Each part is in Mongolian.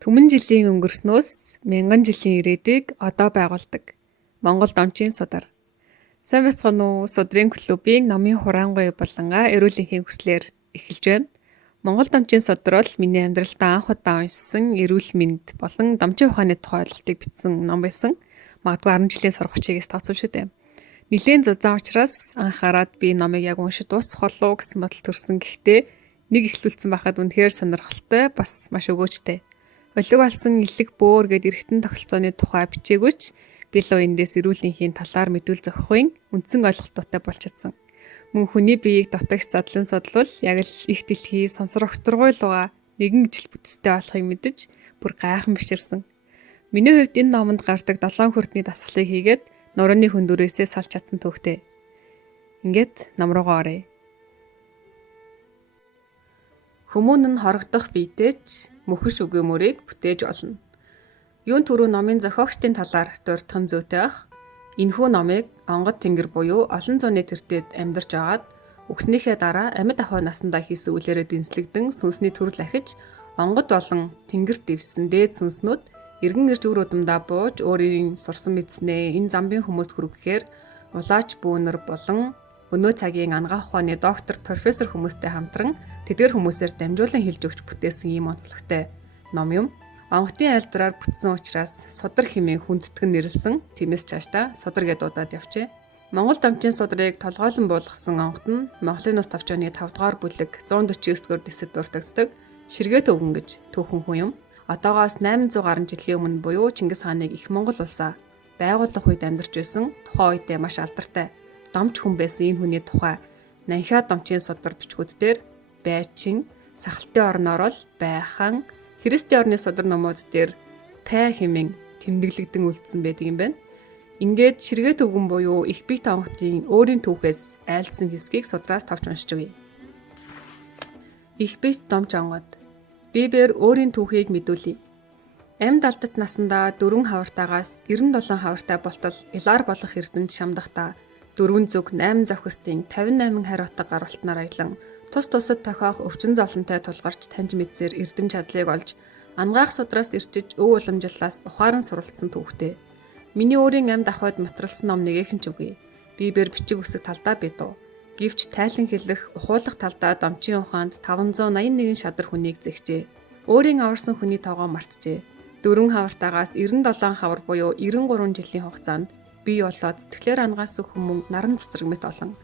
Түмэн жилийн өнгөрснөөс мянган жилийн ирээдүйг одоо байгуулдаг. Монгол номчийн судар. Сайн бацхан уу? Судрын клубийн номын хураангуй болонга эрүүлэнхийн хүслээр эхэлж байна. Монгол номчийн судар бол миний амьдралдаа анх удаа уншсан эрүүл мэнд болон номчийн ухааны тухай ойлголтыг бичсэн ном байсан. Магадгүй 10 жилийн сургачигээс тооцов шүү дээ. Нилийн зузаан учраас анхаарад би номыг яг уншиж дуусах болов гэсэн бодол төрсөн. Гэхдээ нэг ихлүүлсэн байхад үнэхээр сонирхолтой бас маш өгөөжтэй. Олиг болсон элэг бөөр гэд эргэтэн тогтолцооны тухай бичээгүйч би л эндээс эрүүлэнхийн талаар мэдүүл зохихын үндсэн ойлголттой болж чадсан. Мөн хүний биеийг дотогч задлан судлал яг л их дэлхий сонсор огторгуйлууга нэгэн ижил бүтцтэй болохыг мэдэж бүр гайхан биширсэн. Миний хувьд энэ номонд гардаг 7 хүртний дасгалыг хийгээд нурууны хөндөрөөсөө салж чадсан төвхтэй. Ингээд ном руугаа оръё. Хүмүүн нь хорогдох биетэйч мөхөш үгүй мөрийг бүтээж олно. Юун түрүү номын зохиогчдын талаар дурдхан зүйтэй ах. Энэхүү номыг онгод тэнгэр буюу олон зууны тэртет амьдарч агаад өгснийхээ дараа амьд ахуй насандаа хийсэн үлээрээ дэнслэгдэн сүнсний төрөл ахиж онгод болон тэнгэрт дэвсэн дээд сүнснүүд эргэн ирж үр удамдаа бууж өөрийн сурсан мэдснээ энэ замбын хүмүүст хүргэхээр улаач бүүнэр болон өнөө цагийн ангаах ухааны доктор профессор хүмүүстэй хамтран тэдгэр хүмүүсээр дамжуулан хэлж өгч бүтээсэн ийм онцлогтой ном юм. Онгодын айлдраар бүтсэн учраас судар хэмээн хүндэтгэн нэрлсэн. Тиймээс цаашдаа судар гэдээ дуудаад явжээ. Монгол номчийн судрыг толгойлон буулгасан онгод нь Монголын нус тавчааны 5 дугаар бүлэг 149-р дэсэд дуртагддаг Ширгээ төвгөн гэж түүхэн хүн юм. Одоогоос 800 гаруй жилийн өмнө буюу Чингис хааныг их Монгол улсаа байгуулах үед амьдарч байсан тухайн үедээ маш алдартай домч хүн байсан энэ хүний тухай Нанхиад номчийн судар бичгүүд дээр Байчин, Сахалтын орноор л Байхан, Христийн орны судар номууд дээр Пай хэмээн тэмдэглэгдэн үлдсэн байдаг юм байна. Ингээд Ширгээ төвгөн буюу их бие онгодын өөрийн түүхээс айлдсан хэсгийг судраас тавч уншиж өгье. Их бие домч онгод. Бибээр өөрийн түүхийг мэдүүлье. Амьд алдат насандаа 4 хавартаагаас 97 хавартай болтол Илаар болох эрдэнэд шамдахдаа 4 зүг 8 завхистын 58 хариу утга гаргалтнаар аялан тус тусад тохиох өвчин зовлонтой тулгарч таньж мэдсээр эрдэм чадлыг олж ангаах судраас ирчиж өв уламжлалаас ухаан суралцсан түүхтэй. Миний өөрийн амьд ахуйд материалсан ном нэгэхэн ч үгүй. Бибээр бичиг үсэг талдаа битүү. Гэвч тайлан хэлэх, ухуулах талдаа домчийн ухаанд 581 шадар хүнийг зэгчээ. Өөрийн аварсан хүний тоогоо мартжээ. 4 хавартаагаас 97 хавар буюу 93 жилийн хугацаанд бие болоод сэтгэлээр ангаас хүмүүн наран цэцэрэг мэт олон.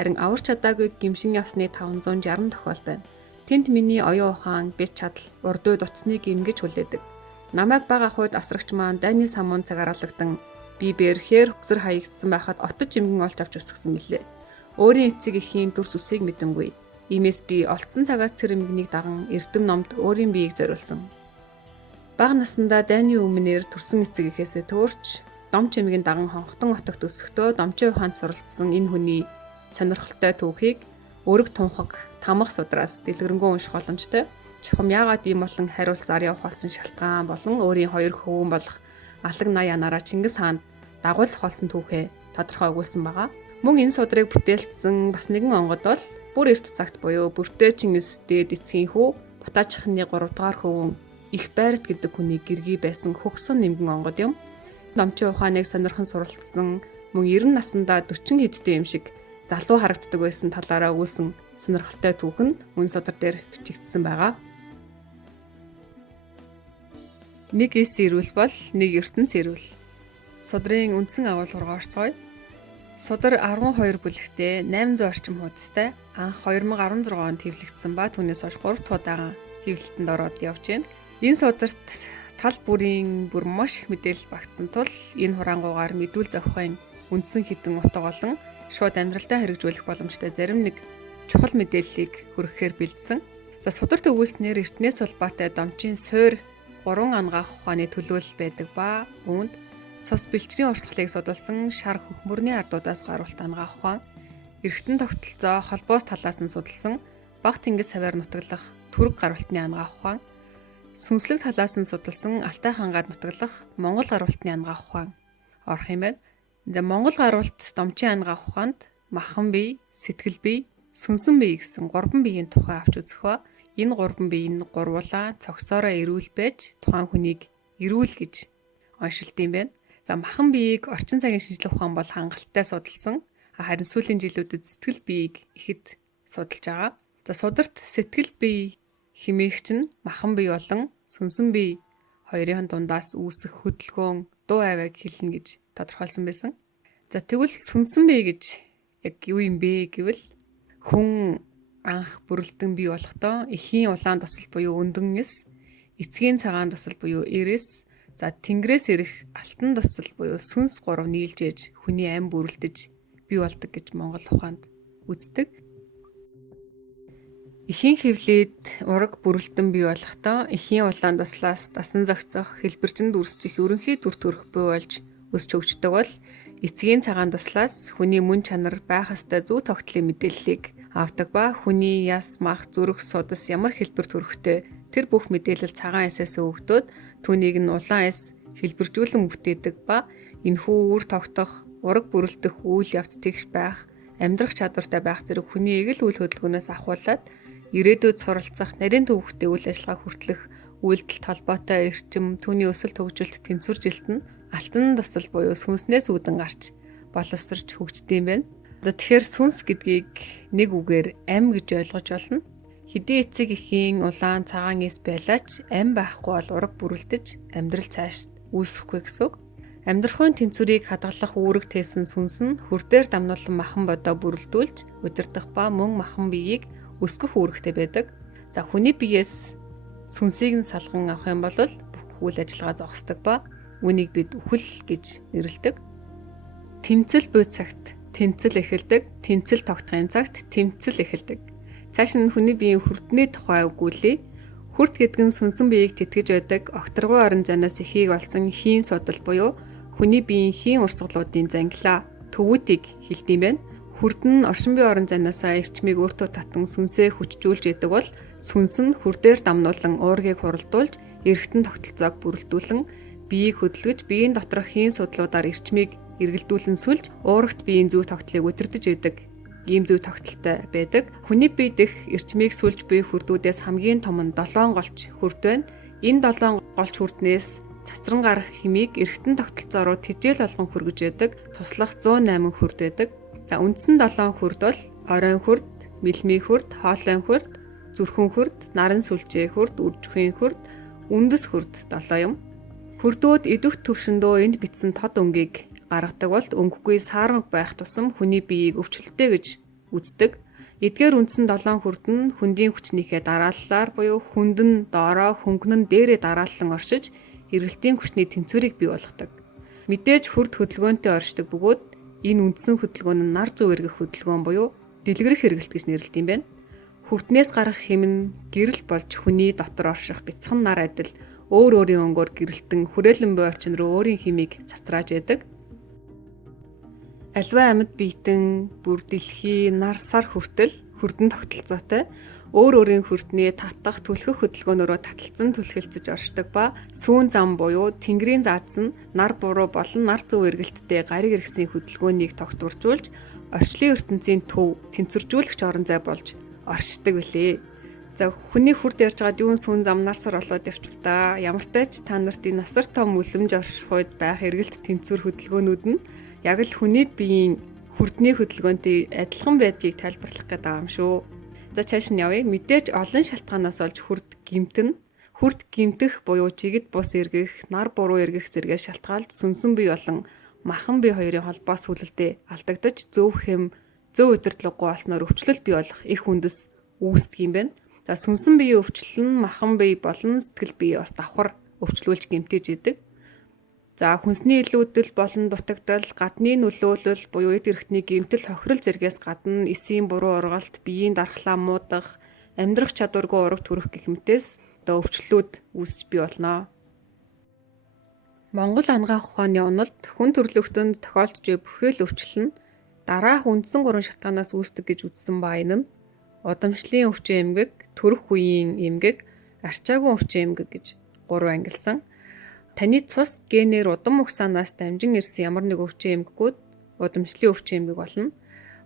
Харин аварч чадаагүй гимшин явсны 560 тохиол байна. Тэнд миний оюун ухаан, бит чадал, урдуй утасныг эмгэж хүлээдэг. Намайг бага ахуйд асрагч маань дайны самуун цагаарлагдан бибээр хээр хөксөр хаягдсан байхад отож эмгэн олж авч өсгсөн мөлий. Өөрийн эцэг эхийн дүрс үсийг мэдэнгүй. Иймээс би олцсон цагаас тэр эмгэнийг даган эрдэм номд өөрийн биеийг зориулсан. Бага насндаа дайны өмнөр төрсэн эцэг эхээсээ төөрч домч эмгийн даган хонхтон отогт өсөхдөө домчийн ухаанд суралцсан энэ хүний сонирхолтой түүхийг өрг тунхаг тамах судраас дэлгэрэнгүй унших боломжтой. Чухам яагаад ийм болон хариулсаар явах болсон шалтгаан болон өөрийн хоёр хөвгөн болох Алаг Наяанаараа Чингис хаанд дагуулах болсон түүхээ тодорхой өгүүлсэн байгаа. Мөн энэ судрыг бүтээлцсэн бас нэгэн онгод бол бүр эрт цагт буюу Бүртээ Чингис дээд эцгийн хүү Батаачихны 3 дугаар хөвгөн Их Байрат гэдэг хүний гэргий байсан хөгсөн нэмгэн онгод юм. Номчийн ухааныг сонирхон суралцсан мөн 90 наснда 40 хэдтэй юм шиг залуу харагддаг байсан талаараа өгүүлсэн сонирхолтой түүх нь мөн судар дээр бичигдсэн байгаа. Нэг эс ирүүл бол нэг ертөнц ирүүл. Судрын үндсэн агуулгаараа орцгоё. Судар 12 бүлэгтэй 800 орчим хуудастай анх 2016 онд хэвлэгдсэн ба түүнээс хойш 3 дахь удаан хэвлэлтэнд ороод явж байна. Энэ сударт тал бүрийн бүр маш их мэдээлэл багтсан тул энэ хураангуйгаар мэдүүл зохихын үндсэн хідэн утга болон шууд амьдралдаа хэрэгжүүлэх боломжтой зарим нэг чухал мэдээллийг хүргэхээр бэлдсэн. За сударт өгүүлснээр эртнээс улбаатай домчийн суур 3 ангаах ухааны төлөөлөл байдаг ба үүнд цус бэлчрийн урсгалыг судалсан шар хөхмөрний ардуудаас гаруулт ангаах ухаан, эргэтэн тогтолцоо холбоос талаас нь судалсан баг тэнгис хаваар нутаглах түрэг гаруултны ангаах ухаан, сүнслэг талаас нь судалсан Алтай хангаад нутаглах Монгол гаруултны ангаах ухаан орох юм байна. За Монгол гаруулт домчийн ангаах ухаанд махан бие, сэтгэл бие, сүнсэн бие гэсэн 3 биеийн тухай авч үзэх ба Энэ гурван бие нь гурвуулаа цогцоороо эрүүл байж тухайн хүнийг эрүүл гэж оншилт юм байна. За махан биеийг орчин цагийн шинжилгээ ухаан бол хангалттай судалсан. Харин сүүлийн жилүүдэд сэтгэл биеийг ихэд судалж байгаа. За сударт сэтгэл бие хэмээх чинь махан бие болон сүнсэн бие хоёрын дундаас үүсэх хөдөлгөөн, дуу авийг хэлнэ гэж тодорхойлсон байсан. За тэгвэл сүнсэн бие гэж яг юу юм бэ гэвэл хүн анх бүрэлдэн бий болохдоо эхийн улаан тосол буюу өндөн эс, эцгийн цагаан тосол буюу эрэс, за тэнгэрээс ирэх алтан тосол буюу сүнс 3 нийлж ээж хүний амь бүрэлдэж бий болдог гэж Монгол ухаанд үздэг. Эхийн хевлээд ураг бүрэлдэн бий болохдоо эхийн улаан тослоос дасан зохицох, хэлбэрчэнд үрсчих ерөнхий дүр төрх бий болж өсч хөгждөг бол эцгийн цагаан тослоос хүний мөн чанар байх ёстой зөв тогтлын мэдээллийг авдаг ба хүний яс, мах, зүрх, судас ямар хэлбэр төрхтэй тэр бүх мэдээлэл цагаан эсээс өгдөөд түүнийг нь улаан эс хэлбэржүүлэн бүтээдэг ба энэхүү үр тогтох, ураг бүрэлдэх үйл явц тэгш байх, амьдрах чадвартай байх зэрэг хүний эгэл үйл хөдөлгөөнөөс ахуулаад ирээдүйд суралцах, нарийн төвөгтэй үйл ажиллагаа хүртэлх үйлдэлт холбоотой эрчим, түүний өсөлт хөгжилт тэнцвэржилт нь алтан тосол буюу сүнснээс үүдэн гарч боловсрч хөгждөг юм байна. За тэгэхээр сүнс гэдгийг нэг үгээр ам гэж ойлгож болно. Хэдий эцэг эхийн улаан цагаан эс байлаач ам байхгүй бол ураг бүрэлдэж амьдрал цааш үүсэхгүй гэсэн үг. Амьдрахын тэнцвэрийг хадгалах үүрэг тээсэн сүнс нь хурдээр дамнуулан махан бодоо бүрэлдүүлж удирдах ба мөн махан биеийг өсгөх үүрэгтэй байдаг. За хүний биеэс сүнсийг нь салган авах юм бол бүх үйл ажиллагаа зогсдог ба үүнийг бид үхэл гэж нэрлэдэг. Тэмцэл буй цагт тэнцэл эхэлдэг, тэнцэл тогтохын цагт тэмцэл эхэлдэг. Цааш нь хүний биеийн хүртний тухай өгүүлээ. Хүрт гэдэг нь сүнсэн биеийг тэтгэж байдаг окторгуй орон зайнаас эхийг олсон хийн судал буюу хүний биеийн хийн урсгалуудын зангилаа, төвүүдийг хэлдэм байна. Хүрд нь оршин бие орон зайнаасаа эрчмийг өөртөө татан сүнсээ хүчжүүлж яадаг бол сүнс нь хүрдээр дамнуулан уургийг хуралдуулж эргэтэн тогтолцоог бүрэлдүүлэн биеийг хөдөлгөж биеийн доторх хийн судлуудаар эрчмийг эргэлдүүлэн сүлж уурагт биеийн зүй тогтлыг удирдах байдаг. Ийм зүй тогтолтой байдаг. Хүний бие дэх эрчмийг сүлж буй хүрдүүдээс хамгийн том нь 7 голч хүрд байна. Энэ 7 голч хүрднээс цацран гарах хэмийг эргэтэн тогтолцоо руу тэжээл болгон хүргэж байдаг. Туслах 108 хүрд байдаг. За үндсэн 7 хүрд бол оройн хүрд, мэлмий хүрд, хоолойн хүрд, зүрхэн хүрд, наран сүлжээ хүрд, үржихийн хүрд, үндэс хүрд 7 юм. Хүрдүүд идвэх төвшөндөө энд бичсэн тод өнгийг гаргадаг бол өнгөгүй саармаг байх тусам хүний биеийг өвчлөлтэй гэж үздэг. Эдгээр үндсэн 7 хүрд нь хүндийн хүчнийхээ дарааллаар буюу хүнд нь доороо, хөнгөн нь дээрээ дарааллан оршиж эргэлтийн хүчний тэнцвэрийг бий болгодог. Мэдээж хүрд хөдөлгөөнтэй оршдог бөгөөд энэ үндсэн хөдөлгөөн нь нар зүй эргэх хөдөлгөөн буюу дэлгэрэх эргэлт гэж нэрлэдэг юм байна. Хүрднээс гарах хэм нь гэрэл болж хүний дотор орших бяцхан нар адил өөр өөрийн өнгөөр гэрэлтэн хүрээлэн буй орчин руу өөрийн хэмийг цацрааж яадаг. Альва амьд биетэн бүр дэлхий нар сар хүртэл хүрдэн тогтолцоотой өөр өөрийн хүрдний татах түлхэх хөдөлгөөнөөрөө таталцсан түлхэлцэж оршдог ба сүүн зам буюу тэнгэрийн заадсан нар буруу болон нар зөв эргэлттэй гариг иргэсийн хөдөлгөөнийг тогтворжуулж орчлын ертөнцийн төв тэнцвэржүүлэгч орон зай болж оршдог билээ. За хүний хүрд ярьж байгаад юун сүүн зам нар сар болоод явчихвта. Ямар ч тач та нарт энэ насар том үлэмж орших үед байх эргэлт тэнцвэр хөдөлгөөнүүд нь яг л хүний биеийн хүрдний хөдөлгөөнтэй адилхан байдгийг тайлбарлах гэдэг юм шүү. За цааш нь явъя. Мэдээж олон шалтгаанаас олж хүрд гэмтэн, хүрд гэмтэх буюу жигд бус эргэх, нар буруу эргэх зэрэгээс шалтгаалж сүнсэн бие болон махан бие хоёрын холбоо сүлэлдээ алдагдаж зөв хэм, зөв удирдлаггүй болсноор өвчлөл бий болох их үндэс үүсдэг юм байна. За сүнсэн биеийн өвчлөл нь махан бие болон сэтгэл бие бас давхар өвчлүүлж гэмтэж идэг. За хүнсний илүүдэл болон дутагдал, гадны нөлөөлөл буюу эд эрхтний гэмтэл хохирол зэргээс гадна эсийн буруу ургалт, биеийн дархлаа муудах, амьдрах чадваргүй ураг төрөх гэх мэтээс өвчлөлүүд үүсч бий болно. Монгол ангаах ухааны онолд хүн төрлөختөнд тохиолдож буй бүхэл өвчлөл нь дараах үндсэн 3 шалтгаанаас үүсдэг гэж үзсэн ба энэ нь удамшлын өвчин эмгэг, төрөх үеийн эмгэг, арчаагүй өвчин эмгэг гэж 3 ангилсан. Таны цус генээр удам угсаанаас дамжин ирсэн ямар нэг өвчин эмгэгүүд удамшлын өвчин эмгэг болно.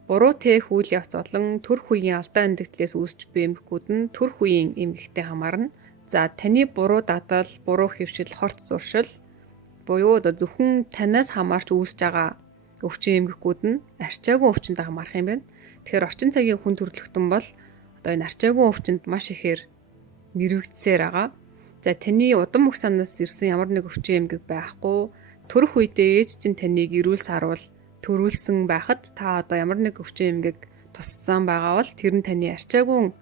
Буруу тээх үйл явц болон төрх үеийн алдаа амьдагдлээс үүсч буй эмгэгүүд нь төрх үеийн эмгэгтэй хамаарна. За таны буруу дадал, буруу хэвшил, хорт зуршил буюу зөвхөн танаас хамаарч үүсэж байгаа өвчин эмгэгүүд нь арчаагүй өвчнөд хамаарах юм байна. Тэгэхээр орчин цагийн хүн төрөлхтөн бол энэ арчаагүй өвчнөд маш ихээр нэрвэгдсээр байгаа. За таны удам ухсанаас ирсэн ямар нэг өвчин эмгэг байхгүй, төрөх үедээ ээж чинь таныг эрүүл сарвал төрүүлсэн байхад та одоо ямар нэг өвчин эмгэг туссан байгаа бол тэр нь таны арчаагүй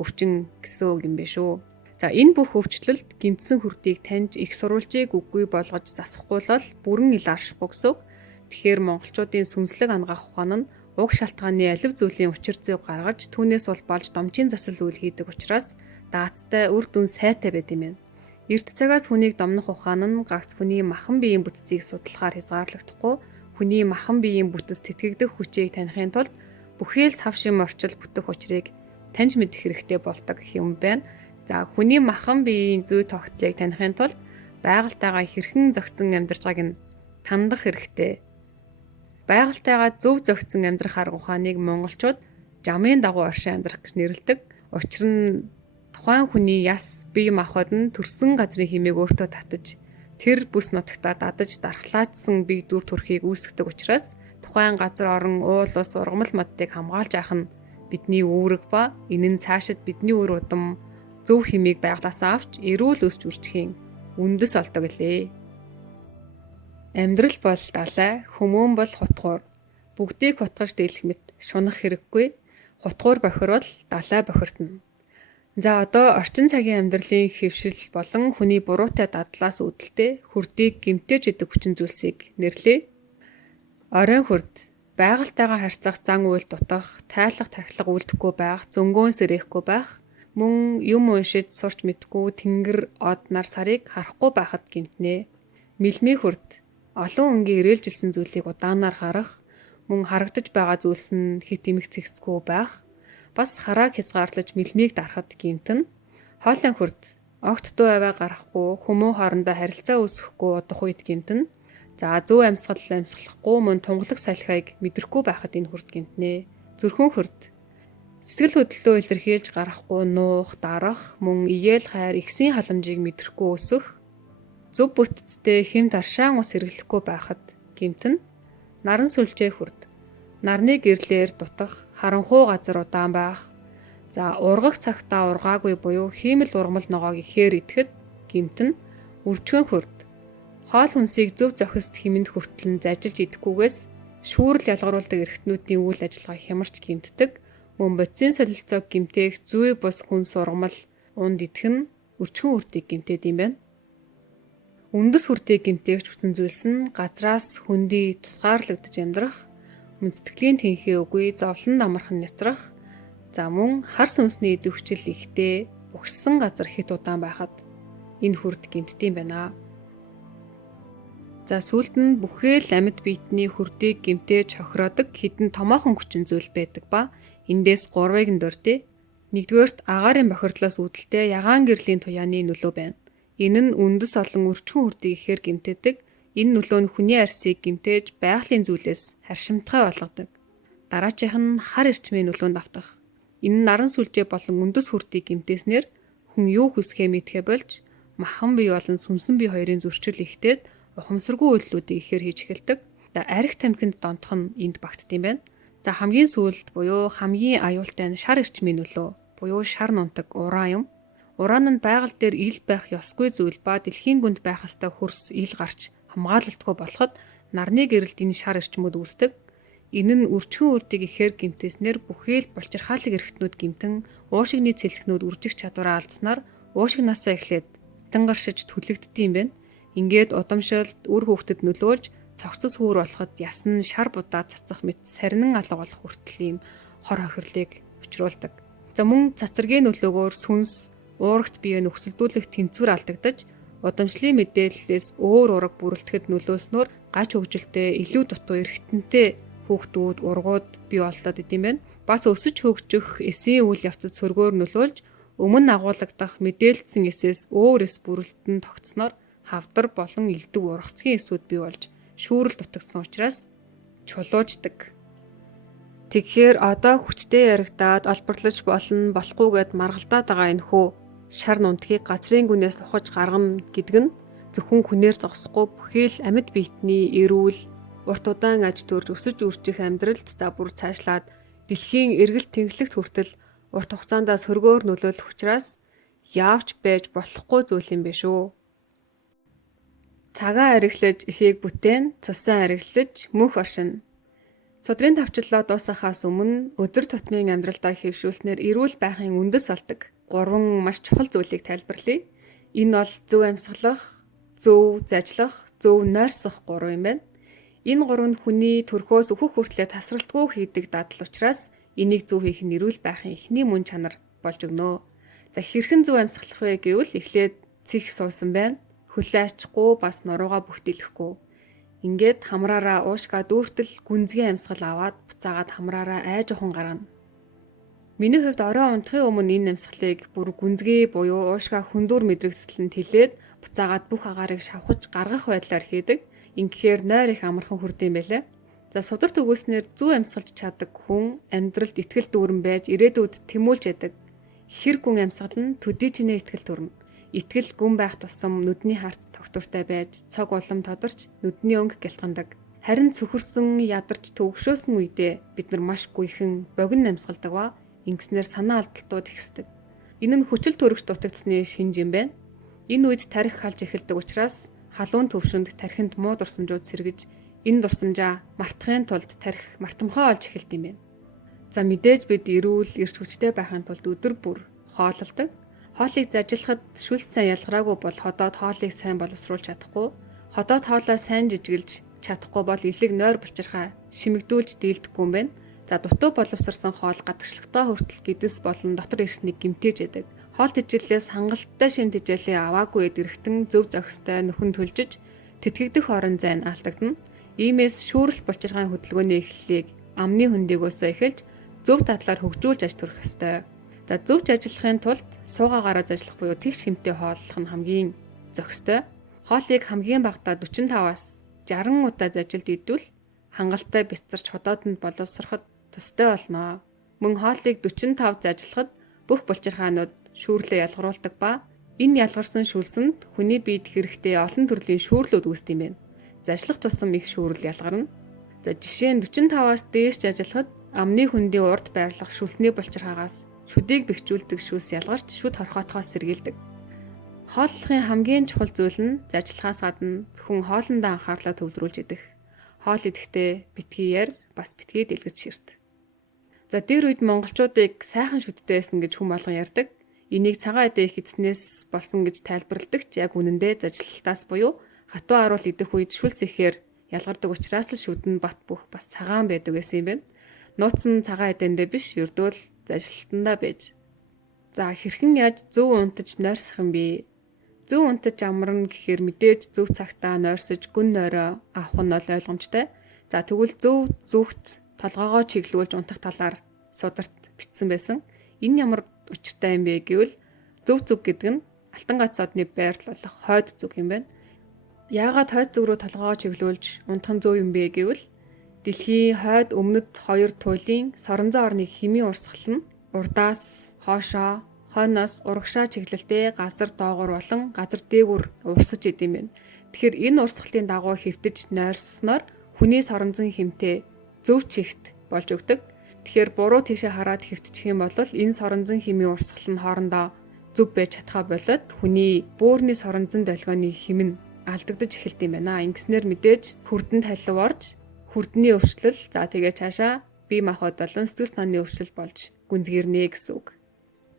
өвчин гэсэн үг юм биш үү. За энэ бүх өвчлөлд гэмтсэн хүрдийг таньж их сурвалжийг үгүй болгож засахгүй бол бүрэн ил аршихгүй гэсэн үг. Тэгэхээр монголчуудын сүнслэг ангаах ухаан нь уг шалтгааны алив зүйлийн учир зүйг гаргаж түүнээс бол болж домчийн засал үйл хийдэг учраас даацтай үр дүн сайтай байд юм байна. Эрт цагаас хүнийг домнох ухаан нь гагц хүний махан биеийн бүтцийг судлахаар хязгаарлагдахгүй, хүний махан биеийн бүтэц тэтгэгдэх хүчийг таних тулд бүхэл сав шим орчил бүтэх учрыг таньж мэдэх хэрэгтэй болдог юм байна. За хүний махан биеийн зүй тогтлыг таних тулд байгальтайгаа хэрхэн зохицон амьдарч байгааг нь тандах хэрэгтэй. Байгальтайгаа зөв зохицон амьдрах арга ухааныг монголчууд жамын дагуу оршин амьдрах гэж нэрлэдэг. Учир нь тухайн хүний яс бие махбод нь төрсэн газрын хэмээг өөртөө татаж тэр бүс нутагтаа дадаж дархлаадсан бие дүр төрхийг үүсгэдэг учраас тухайн газар орон уул ус ургамал модыг хамгаалж авах нь бидний үүрэг ба энэ нь цаашид бидний үр удам зөв хэмээг байглаасаа авч эрүүл өсч үржихийн үндэс олдог лээ. Амьдрал бол далай, хүмүүн бол хутгуур. Бүгдийг хутгаж дийлэх мэт шунах хэрэггүй. Хутгуур бохирвол далай бохирдно. За одоо орчин цагийн амьдралын хэвшил болон хүний буруутай дадлаас үүдэлтэй хүрдийг гэмтээж идэг хүчин зүйлсийг нэрлэе. Оройн хүрд байгальтайгаа харьцах зан үйл дутах, тайлах тахилга үлдэхгүй байх, зөнгөөн сэрэхгүй байх, мөн юм уншиж сурч мэдгүй тэнгэр од нар сарыг харахгүй байхад гэмтнэ. Мэлмий хүрд олон өнгийн ирээлжилсэн зүйлийг удаанаар харах, мөн харагдаж байгаа зүйлс нь хит эмх цэгцгүй байх, бас харааг хязгаарлаж мэлмийг дарахад гэмтэн. Хоолойн хүрд огт дуу аваа гарахгүй, хүмүүн хоорондоо харилцаа үүсэхгүй удах үед гэмтэн. За зөв амьсгалахгүй мөн тунгалаг салхийг мэдрэхгүй байхад энэ хүрд гэмтнэ. Зүрхэн хүрд сэтгэл хөдлөлөө илэрхийлж гарахгүй нуух, дарах, мөн игээл хайр, ихсийн халамжийг мэдрэхгүй өсөх, зөв бүтцтэй хэм даршаан ус хэрэглэхгүй байхад гэмтэн. Наран сүлжээ хүрд нарны гэрлээр дутах, харанхуй газар удаан байх. За ургах цагтаа ургаагүй буюу хиймэл ургамал ногоог ихээр идэхэд гэмтэн. Үржгэн хүрд хоол хүнсийг зөв зохист хэмэнд хүртэл нь зажилж идэхгүйгээс шүүрэл ялгаруулдаг эрхтнүүдийн үйл ажиллагаа хямарч гэмтдэг. Мөн бодисын солилцоог гэмтээх зүй бус хүнс ургамал унд идэх нь өрчгөн үрдийг гэмтээд юм байна. Үндэс хүрдийг гэмтээх хүчин зүйлс нь газраас хөндий тусгаарлагдж амьдрах, мөн сэтгэлийн тэнхээ үгүй зовлон амархан няцрах, за мөн хар сүнсний идэвхжил ихтэй угссан газар хит удаан байхад энэ хүрд гэмтдэм байна. За сүүлд нь бүхэл амьд биетний хүрдийг гэмтээж хохироодог хідэн томоохон хүчин зүйл байдаг ба эндээс 3-ыг нь дурдъя. Нэгдүгээрт агаарын бохирдлоос үүдэлтэй ягаан гэрлийн туяаны нөлөө байна. Энэ нь үндэс олон өрчгөн хүрдийг ихээр гэмтээдэг. Энэ нөлөө нь хүний арсыг гэмтээж байгалийн зүйлээс харшимтгай болгодог. Дараачих нь хар эрчмийн нөлөөнд автах. Энэ нь наран сүлжээ болон үндэс хүрдийг гэмтээснээр хүн юу хүсхээ мэдхээ болж махан бие болон сүнсэн бие хоёрын зөрчил ихтээд ухамсаргүй үйлдэлүүдийг ихээр хийж эхэлдэг. Арх тамхинд донтох нь энд багтдсан байна. За хамгийн сүүлд буюу хамгийн аюултай нь шар эрчмийн нөлөө буюу шар нунтаг уран юм. Уран нь байгаль дээр ил байх ёсгүй зүйл ба дэлхийн гүнд байх ёстой хөрс ил гарч хамгаалалтгүй болоход нарны гэрэлд энэ шар эрчмүүд үүсдэг. Энэ нь өрчгөн үрдийг ихээр гэмтээснээр бүхэл булчирхаалаг эрхтнүүд гэмтэн уушигны цэлхнүүд үржих чадвараа алдснаар уушигнаасаа эхлээд тангаршиж түлэгддэм юм байна. Ингээд удамшилд үр хөвгөдөд нөлөөлж цогцос хүүр болоход ясн шар будаа цацах мэт сарнин алга болох хүртэл ийм хор хохирлыг учруулдаг. За мөн цацрагийн нөлөөгөөр сүнс уурагт бие нөхцөлдүүлэх тэнцвэр алдагдаж удамшлын мэдээллээс өөр ураг бүрэлдэхэд нөлөөснөөр гач хөгжилтэй илүү дутуу эргэтэнтэй хүүхдүүд ургууд бий болдод идэм байна. Бас өсөж хөгжих эсийн үйл явцад сөргөөр нөлөөлж өмнө агуулгадах мэдээлдсэн эсээс өөр эс бүрэлдэхүүн тогтсноор хавдар болон элдэг ургацгийн эсүүд бий болж шүүрэл дутагдсан учраас чулууждаг. Тэгэхээр одоо хүчтэй яригадаад олборлож болно болохгүйгээд маргалдаад байгаа энэхүү шар нундгийг газрын гүнээс ухаж гаргана гэдэг нь зөвхөн хүнээр зогсохгүй бүхий л амьд биетний эрүүл, урт удаан аж төрж өсөж үржих амьдралд за бүр цаашлаад дэлхийн эргэл тэнхлэгт хүртэл урт хугацаанд сөргөөр нөлөөлөх учраас яавч байж болохгүй зүйл юм биш үү? Цагаан ариглаж ихийг бүтээн, цусан ариглаж мөнх оршин. Судрын тавчлалаа дуусгахаас өмнө өдөр тутмын амьдралдаа хэвшүүлснээр эрүүл байхын үндэс болдог 3 маш чухал зүйлийг тайлбарлая. Энэ бол зөв амьсгалах, зөв зажлах, зөв нойрсох 3 юм байна. Энэ 3 нь хүний төрхөөс өөхөх хүртлээр тасралтгүй хийдэг дадал учраас энийг зөв хийх нь эрүүл байхын эхний мөн чанар болж өгнө. За хэрхэн зөв амьсгалах вэ гэвэл эхлээд цэх суусан байна. Хөлөө ачихгүй бас нуруугаа бүхтэлэхгүй. Ингээд хамраараа уушгаа дүүртэл гүнзгий амьсгал аваад буцаагаад хамраараа айж ухан гаргана. Миний хувьд орой унтахын өмнө энэ амьсгалыг бүр гүнзгий буюу уушгаа хүндүр мэдрэгдэлтэнд хэлээд буцаагаад бүх агаарыг шавхаж гаргах байдлаар хийдэг. Ингэхээр нойр их амархан хүрдэм байлаа. За сударт өгүүлснээр зөв амьсгалж чаддаг хүн амьдралд итгэл дүүрэн байж ирээдүйд тэмүүлж яадаг. Хэр гүн амьсгал нь төдий чинээ итгэл төрнө. Итгэл гүн байх тусам нүдний харц тогтвортой байж цог улам тодорч нүдний өнгө гялтгандаг. Харин цөхөрсөн ядарч төвөгшөөсөн үедээ бид нар маш гүйхэн богино амьсгалдаг ба ингэснээр санаа алдалтууд ихсдэг. Энэ нь хүчил төрөгч дутагдсны шинж юм байна. Энэ үед тархи халж эхэлдэг учраас халуун төвшөнд тархинд муу дурсамжууд сэргэж энэ дурсамжаа мартахын тулд тархи мартамхай олж эхэлдэг юм байна. За мэдээж бид эрүүл эрч хүчтэй байхын тулд өдөр бүр хооллолдог. Хоолыг зажиглахад шүлс сайн ялгараагүй бол ходоод хоолыг сайн боловсруулж чадахгүй. Ходоод хоолоо сайн жижиглж чадахгүй бол элэг нойр булчирхай шимэгдүүлж дийлдэхгүй юм байна. За дутуу боловсрсан хоол гадагшлагтаа хүртэл гэдэс болон дотор эрхнийг гэмтээж яадаг. Хоол тэжээлээс хангалттай шин тэжээлээ аваагүй эдгэрхтэн зөв зохистой нөхөн төлжиж тэтгэгдэх орон зайн алдагдана. Иймээс шүүрэл булчирхайн хөдөлгөөний эхлэлийг амны хөндөгөөсөө эхэлж зөв татлаар хөгжүүлж аж төрөх ёстой. За зөвж ажиллахын тулд суугаагаараа зажлах буюу тэгш хэмтэй хооллох нь хамгийн зохистой. Хоолыг хамгийн багадаа 45-аас 60 удаа зажилд идвэл хангалттай бяцарч ходоодонд боловсроход тустай болно. Мөн хоолыг 45 зажлахад бүх булчирхаанууд шүүрлээ ялгаруулдаг ба энэ ялгарсан шүлсэнд хүний биед хэрэгтэй олон төрлийн шүүрлүүд үүсдэг юм байна. Зажлах тусам их шүүрэл ялгарна. За жишээ нь 45-аас дээш ажиллахад амны хөндийн урд байрлах шүлсний булчирхаагаас шүдийг бэхжүүлдэг шүлс ялгарч шүд хорхоотгоос сэргийлдэг. Хооллохын хамгийн чухал зүйл нь зажлахаас гадна зөвхөн хоолндоо анхаарлаа төвлөрүүлж идэх. Хоол идэхдээ битгий яар бас битгий дэлгэж ширт. За дээр үед монголчуудыг сайхан шүдтэй байсан гэж хүн болгон ярьдаг. Энийг цагаан эдээ их эзнээс болсон гэж тайлбарладаг ч яг үнэндээ зажлалтаас буюу хатуу аруул идэх үед шүлс ихээр ялгардаг учраас л шүд нь бат бөх бас цагаан байдаг гэсэн юм байна. Нууц нь цагаан эдээндээ биш ердөөл зажлалтандаа байж. За хэрхэн яаж зөв унтаж нойрсох юм бэ? Зөв унтаж амарна гэхээр мэдээж зөв цагтаа нойрсож гүн нойроо авах нь бол ойлгомжтой. За тэгвэл зөв зүгт толгоогоо чиглүүлж унтах талаар сударт бичсэн байсан. Энэ ямар учиртай юм бэ гэвэл зөв зүг гэдэг нь алтан гацоодны байрлуулах хойд зүг юм байна. Яагаад хойд зүг рүү толгоогоо чиглүүлж унтах нь зөв юм бэ гэвэл дэлхийн хойд өмнөд 2 туйлын соронзон орны хэмийн урсгал нь урдаас хоошоо, хойноос урагшаа чиглэлтэй газар доогуур болон газар дээгүүр урсаж идэм байна. Тэгэхээр энэ урсгалын дагуу хэвтэж нойрсноор хүний соронзон хэмтэй зөв чигт болж өгдөг. Тэгэхээр буруу тийшээ хараад хэвтчих юм бол энэ соронзон хэмийн урсгал нь хоорондоо зөв байж чадхаа болоод хүний бөөрийн соронзон долгионы хэм нь алдагдаж эхэлдэг юм байна. Ингэснээр мэдээж хүрдэнд халив орж хүрдний өвчлөл за тэгээ цаашаа бие махбод болон сэтгэл санааны өвчлөл болж гүнзгийрнэ гэсэн үг.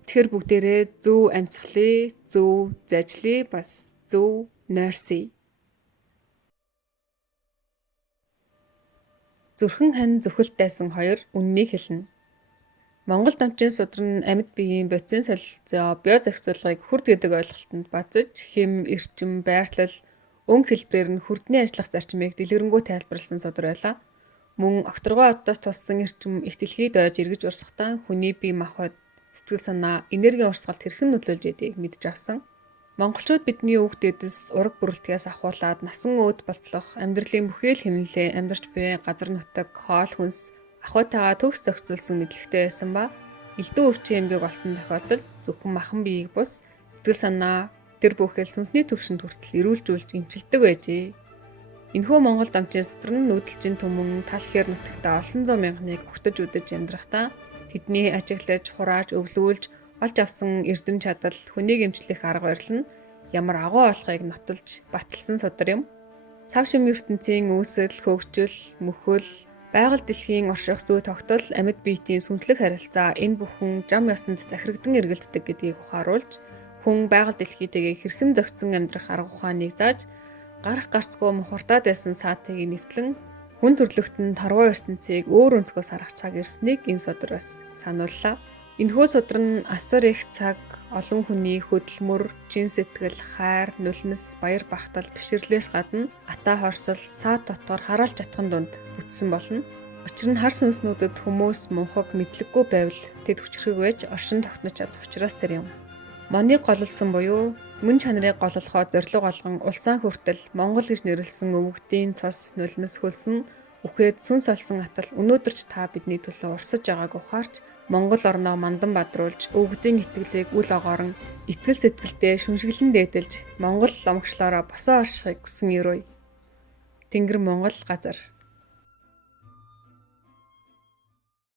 Тэгэхээр бүгдээрээ зөв амьсгалыг, зөв зажлыг бас зөв нойрсъя. Зүрхэн хань зөвхөлтайсан хоёр үннийг хэлнэ. Монгол намчийн судар нь амьд биеийн бодисын солилцоо, био зохицуулгыг хүрд гэдэг ойлголтод базж хэм, эрчим, байрлал, өнгө хэлбэрээр нь хүрдний ажиллах зарчмыг дэлгэрэнгүй тайлбарласан судар байлаа. Мөн окторгоо одоос туссан эрчим их дэлхийд ойж эргэж урсгатаа хүний бие махбод, сэтгэл санаа, энергийн урсгалт хэрхэн нөлөөлж байдгийг мэдж авсан. Монголчууд бидний өвөг дэдэс ураг бүрэлдэхээс ахуулаад насан өөд болтлох амьдралын бүхэл хэмнэлээ амьдарч буй газар нутаг, хоол хүнс, ахуйтайгаа төгс зохицуулсан мэдлэгтэй байсан ба элдэн өвчин эмгэг олсон тохиолдолд зөвхөн махан биеийг бус сэтгэл санаа тэр бүхэл сүнсний төвшөнд хүртэл эрүүлжүүлж эмчилдэг байжээ. Энэхүү Монгол дамжийн садар нь нүүдэлчин түмэн тал хэр нутагтаа олон зуун мянганыг өгтөж үдэж амьдрахдаа тэдний ажиглаж, хурааж, өвлгүүлж олж авсан эрдэм чадал, хүнийг эмчлэх арга барил нь ямар агуу олохыг нотолж баталсан садар юм. Сав шимийн ертөнцийн үүсэл, хөгжил, мөхөл, байгаль дэлхийн орших зүй тогтол, амьд биетийн сүнслэг харилцаа энэ бүхэн зам ёсонд захирагдан эргэлздэг гэдгийг ухааруулж, хүн байгаль дэлхийтэйгээ хэрхэн зохицон амьдрах арга ухааныг зааж, гарах гарцгүй мухардаад байсан саатыг нэвтлэн хүн төрлөختөнд торгоо ертөнцийг өөр өнцгөөс харах цаг ирснийг энэ содроос санууллаа. Энэхүү содөр нь асар их цаг, олон хүний хөдөлмөр, чин сэтгэл, хайр, нулимс, баяр багтал, бишрлээс гадна атаа хорсол, саад дотор хараалж чадхан дунд бүтсэн болно. Учир нь хар сүнснүүдэд хүмүүс мунхаг мэдлэггүй байвал тэд хүчрхэг байж оршин тогтнож чадах учраас тэр юм. Моныг голлсон буюу мөн чанарыг голлоход зорилго олгон улсаан хүртэл Монгол гэж нэрлсэн өвгдийн цус, нулимс хөлсөн үхээд сүнс олсон атал өнөөдөр ч та бидний төлөө урсаж байгааг ухаарч Монгол орноо мандан бадруулж өвгдийн итгэлийг үл огоорон итгэл сэтгэлдээ шүншиглэн дээдэлж Монгол ломгчлоороо босоо оршихыг хүсэн ерөөй. Тэнгэр Монгол газар